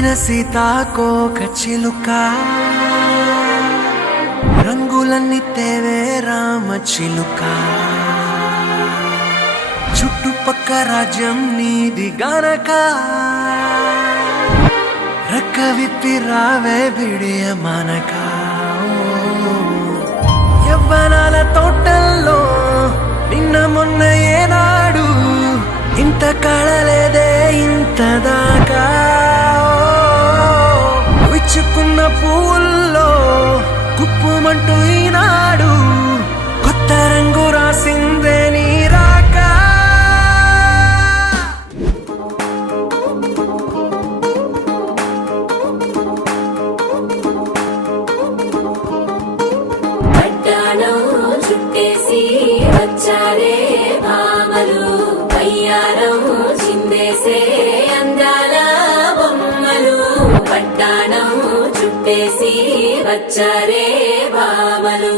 సీతాకోక చిలుక రంగులన్నీ తేవే రామ చిలుక చుట్టుపక్క రాజ్యం నీది గనక రెక్క విప్పి రావే బిడియ మనక యవ్వనాల తోటల్లో నిన్న మొన్న ఏనాడు ఇంత కళలేదే ఇంత దాకా విచ్చుకున్న పూల్లో కుప్పుమంటూ ఈనాడు కొత్త రంగు రాసిందే నీ రాక పట్టాణం చుట్టేసి వచ్చారే భామలు పయ్యారం చిందేసే అందాల బొమ్మలు పట్టాణం చుట్టేసి వచ్చారే భామలు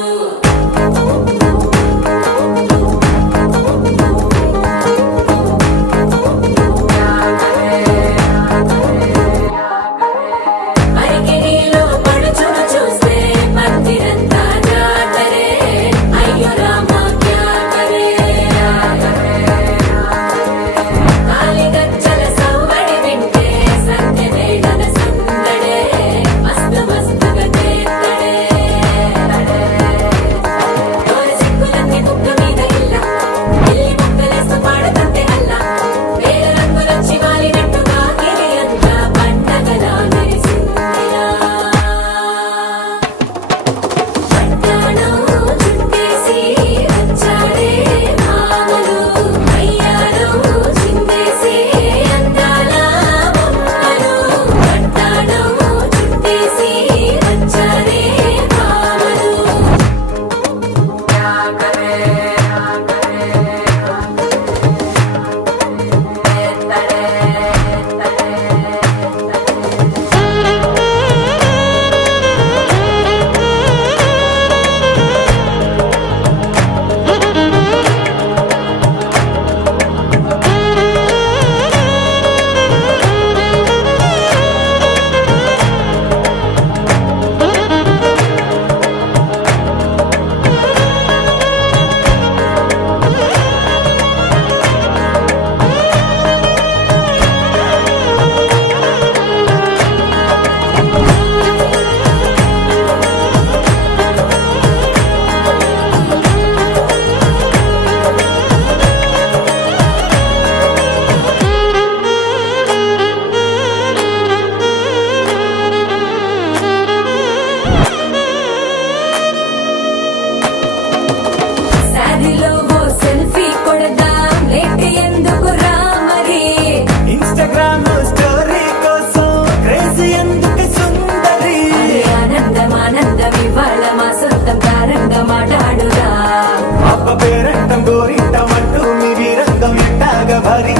పేరంటం గోరింటం అంటూ మీ వీరంగం ఎట్టాగ భరి